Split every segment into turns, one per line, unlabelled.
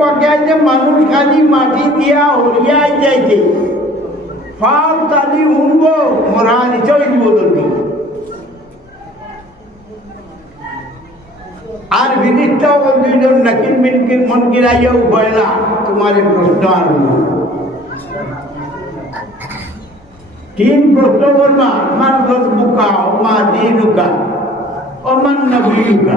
পাকে যে মানুষ খালি মাটি দিয়া হরিয়াই যাইতে। ফাল তালি উনব মরা নিচয় দিব দন্ডি আর বিনিষ্ঠা দুইজন নাকির মিনকির মন গিরাইয়াও ভয়লা তোমার এই প্রশ্ন আর তিন প্রশ্ন বলবা আমার বুকা, অমা দিনুকা অমান নবীকা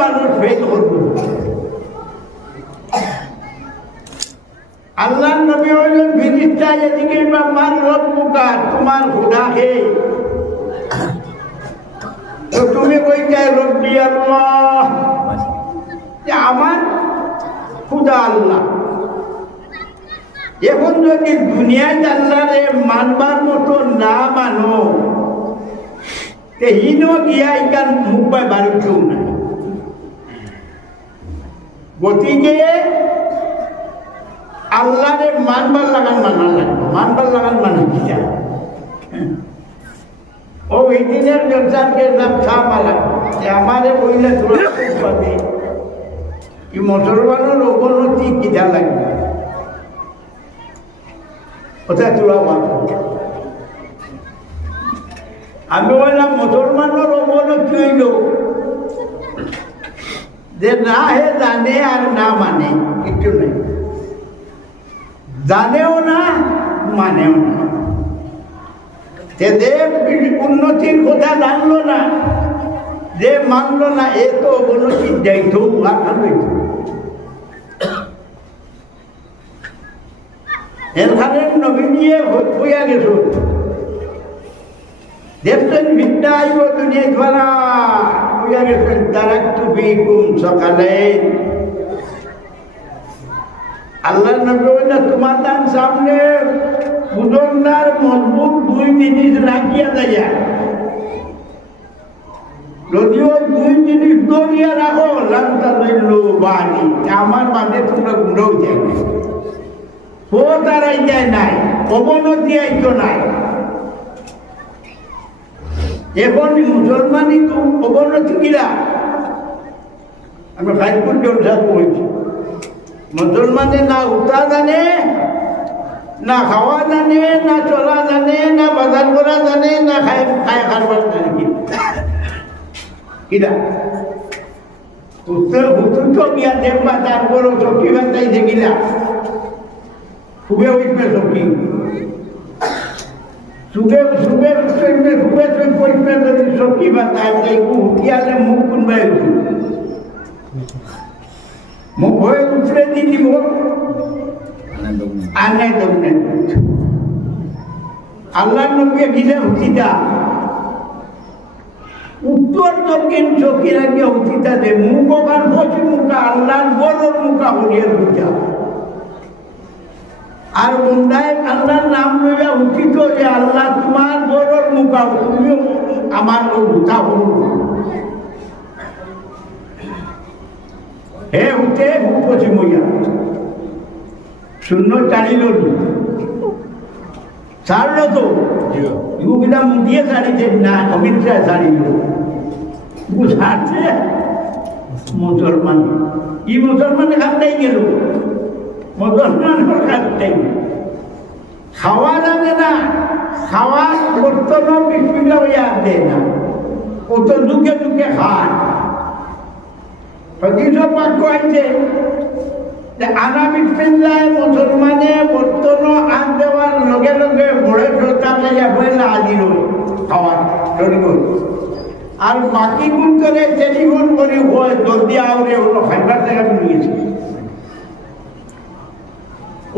মানুষ ফেল আল্লাহ নবী হইলেন ফিরিস্তা এদিকে মার রব তোমার খুদাকে তো তুমি কইতে আমার খুদা আল্লাহ। এখন যদি দুনিয়ায় মানবার মতো না মানো হিনো গিয়া ইকান মুখ পায় বাড়ি কেউ নাই গতিকে আল্লাহরে মানবার লাগান মানার লাগবে। মানবার লাগান মানা দিতে ও এই দিনের খাওয়া লাগবে। যে আমারে বইলে পাবে। কি মুসলমানের অবনতি কিটা লাগবে? ওটা তোরা মানব আমি বললাম, মুসলমানের অবনতি হইল। যে না হে জানে আর না মানে কিছু নেই। জানেও না, মানেও না। উন্নতির কথা জানলো না, যে মানলো না, এ তো উহাখান হইত এখানে নবী নিয়ে হইয়া গেছ দেখছেন বিদ্যা আইব দুনিয়া ধরা। গেছেন তারা একটু সকালে। আল্লাহ তোমার তার সামনে মজবুত দুই জিনিস রাখিয়া দেয়া যদিও দুই জিনিস দরিয়া রাখো লান্তার বাণী আমার বাদে তোমরা ও তারাই যায় নাই, অবনতি আইতো নাই। এখন মুসলমানই তো অবনতি কিরা আমি খাইপুর জলসাদ বলছি, মুসলমানে না উঠা জানে, না খাওয়া জানে, না চলা জানে, না বাজার করা জানে, না খাই খাই খারবার জানে কি? কিরা? উত্তর উত্তর গিয়া দেখবা তারপর চকি বাতাইছে গিলা সুবে উঠবে চকি সুবে সুবে সুবে সুবে সুবে উঠবে যদি চকি বাতাই তাই উঠিয়ালে মুখ কোনবাই উঠবে মুখ হয়ে উঠলে দি দিব আনে দমনে আল্লাহ নবী গিলে হুতিটা উত্তর দক্ষিণ রাখিয়া হুতিটা দে মুখ ওখান পশ্চিম মুখা, আল্লাহর বড়র মুখা হরিয়া হুতা আর বন্ধায় আল্লাহর নাম লইয়া উঠিত যে আল্লাহ তোমার বড়র মুখা তুমিও আমার হুতা হল হে উঠে পশ্চিম হইয়া শূন্য চালিল ছাড়লো তো? ইউবিদা মুদিয়ে ছাড়িছে না অমিত শাহ ছাড়িল। বুঝাচ্ছে? মুসলমান। ই মুসলমান খাতেই গেল। মুসলমান খাতেই খাওয়া যাবে না, খাওয়া বর্তন বিসমিল্লা হইয়া দেয় না। ও তো দুঃখে দুঃখে খায়। হদিস পাক কয়েছে যে আনাবি পিল্লায় মুসলমানে বর্তন আন দেওয়ার লগে লগে বড়ে শ্রদ্ধা পাইয়া পয়লা আজির খাওয়ার শরীর আর বাকি গুণ করে টেলিফোন করে হয়, জলদি আউরে হলো খাইবার জায়গা নিয়েছে।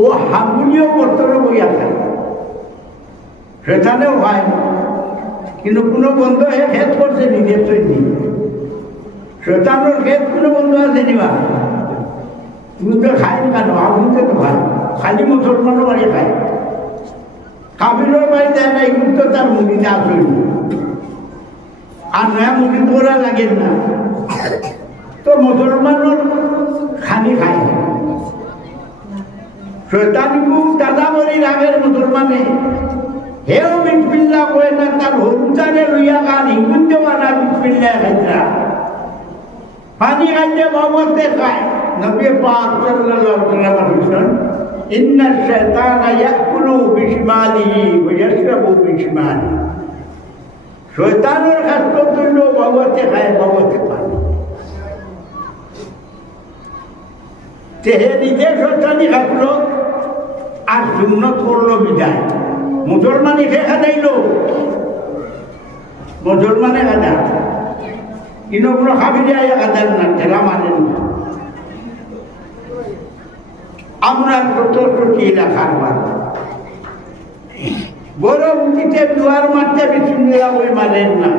ও হাগুলিও বর্তন বইয়া থাকে। সেখানেও হয় কিন্তু কোনো বন্ধ হে হেদ করছে, নিজের সৈনিক শতানোর ক্ষেত কোনো বন্ধু আছে নিবা। তুমি তো খাই কেন? আপনি তো খাই খালি মুসলমানও বাড়ি খায়। কাবিলের বাড়ি দেয় না এগুলো তো তার মুড়িতে আসল আর নয়া মুড়ি তো লাগে না। তো মুসলমানের খানি খায়। শৈতানিকু দাদা বলি রাগের মুসলমানে। হেও বিসমিল্লা কয়ে না, তার হরুচারে লইয়া গান হিন্দুন দেওয়া না বিসমিল্লা খাইরা পানি খাইতে বাবতে খায় নবী পাক সাল্লাল্লাহু আলাইহি ওয়াসাল্লাম ইন্না শাইতানা ইয়াকুলু বিশমালিহি ওয়া ইয়াশরাবু বিশমালিহি শয়তানের খাদ্য তৈল বাবতে খায় বাবতে পানি তেহে নিজে শয়তানি খাটলো আর সুন্নত করল বিদায়। মুসলমানি খে খাদাইল। মুসলমানে খাদা। ইনো কোনো খাবি যায় খাদার না, ঠেলা মানেন না। আমরা কত টুকি রাখার বাদ বড় উঠিতে দুয়ার মারতে বিসমিল্লাহ ওই মানেন না।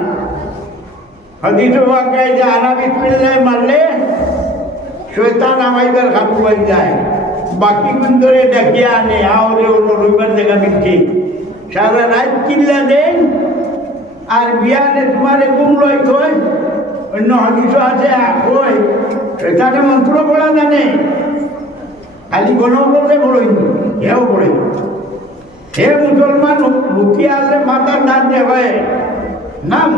হদিস বাক্যায় যে আনা বিসমিল্লাহ মারলে শৈতান আমাইবার খাবু পাই যায় বাকি কুন্দরে ডাকিয়া আনে, আওরে ওলো রবিবার দেখা। মিলছে সারা রাত কিল্লা দেন, আর বিয়ারে তোমারে ঘুম লই কয়, অন্য হদিস আছে কয় শৈতানে মন্ত্র পড়া জানে। খালি গণ বলতে বড়ই হেও পড়ে হে মুসলমান, লুকিয়ে আসলে মাথার যে হয়। নাম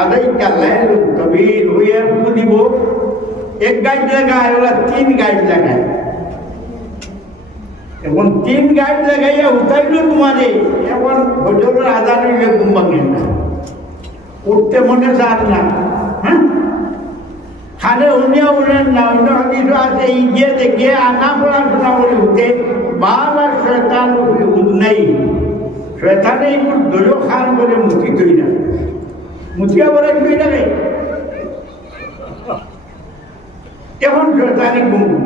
আদাই কাল্লায় কবির হইয়া দিব এক গাইড লাগায়, ওরা তিন গাইড লাগায়। এখন তিন গাইড লাগাইয়া উঠাইলো তোমারে এখন হজরের আদান হইলে ঘুম ভাঙেন না উঠতে মনে চান না। হ্যাঁ খালে উনিও উঠেন না অন্য কিছু আছে ইগিয়ে দেখে আনা পড়াশোনা করে উঠে। বারবার শয়তান উঠ নাই। শয়তানে একটু দলীয় খান করে মুক্তি তৈরি না মুখিয়া বলে তৈরি লাগে? এখন শয়তানি গুমগুমা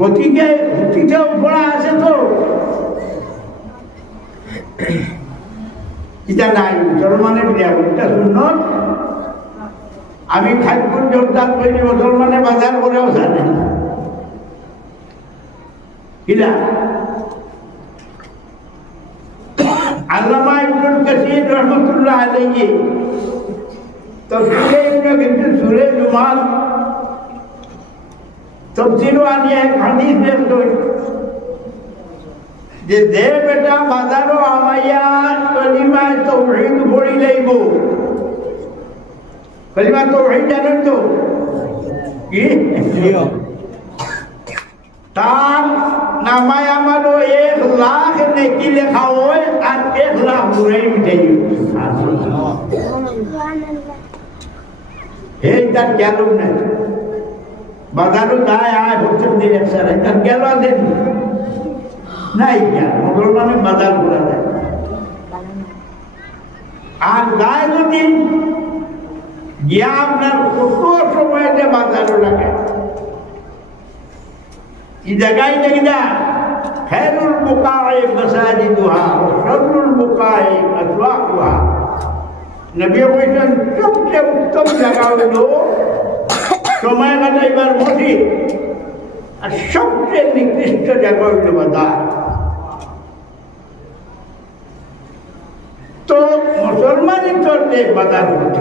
গতিকে গতিতে পড়া আছে তো এটা নাই মুসলমানের বিয়া এটা সুন্নত আমি খাইপুর জোরদার করি মুসলমানে বাজার করেও জানে। কিনা আল্লামা ইবনুল কাসির রহমতুল্লাহ আলাইহি। কিন্তু সূরা জুমার তফসির আনি এক হাদিস বের করি যে দে বেটা বাজারও আমাইয়া কলিমায় তৌহিদ পড়ি লইব। কলিমা তৌহিদ জানেন তো? কি? তার নামায় আমারও এক লাখ নেকি লেখা হয় আর এক লাখ বুড়াই মিটাই এই তার গেল না বাজারও দায় আয় হচ্ছে দিন একসাথে তার গেল দেন নাই জ্ঞান মুসলমানে বাজার করা যায়। আর গায়ে যদি, গিয়া আপনার কত সময়তে বাজারও লাগে। এই জায়গায় দেখি না খেরুল বুকায় মাসাজিদুহা শরুল বুকায় আসওয়াকুহা। নবী কইছেন সবচেয়ে উত্তম জায়গা হলো সময় কাটাইবার মসজিদ আর সবচেয়ে নিকৃষ্ট জায়গা হইল বাজার তো মুসলমানই তো বাজার করতে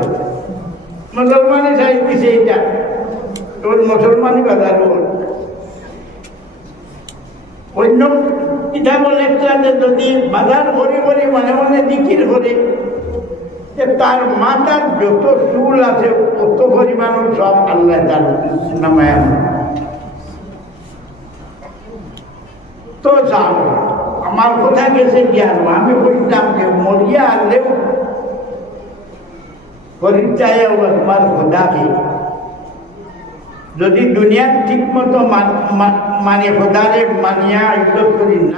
মুসলমানই চাইতেছে এইটা তোর মুসলমানই বাজার করতে অন্য ইটা বলে যদি বাজার করে করে মনে মনে দিকির করে যে তার মাথার যত চুল আছে কত পরিমাণ সব আল্লাহ তার নামায় তো যাও, আমার কোথায় গেছে জ্ঞান, আমি বলতাম যে মরিয়া আনলেও পরিচয় তোমার খোদাকে যদি দুনিয়ার ঠিক মতো মানে খোদারে মানিয়া ইজ্জত করি না